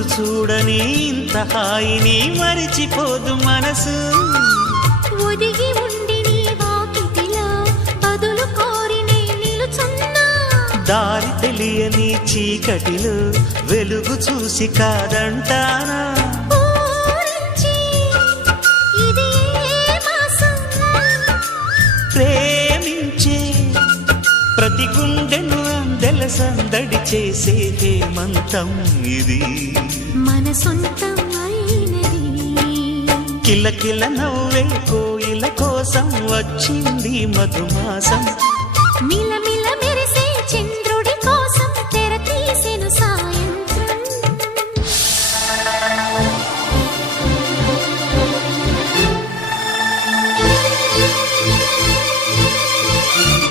రోజు చూడని ఇంత హాయిని మరిచిపోదు మనసు. ఒదిగి ఉండి నీ వాకిటిలో బదులు కోరి నే నిలుచున్నా. దారి తెలియని చీకటిలో వెలుగు చూసి కాదంటానా. ఊరించి ఇది ఏ మాసం? ప్రేమించే ప్రతి గుండెను అందెల సందడి చేసే హేమంతం ఇది. మన సొంతం అయినది. కిలకిల నవ్వే కోయిల కోసం వచ్చింది మధుమాసం. మిలమిల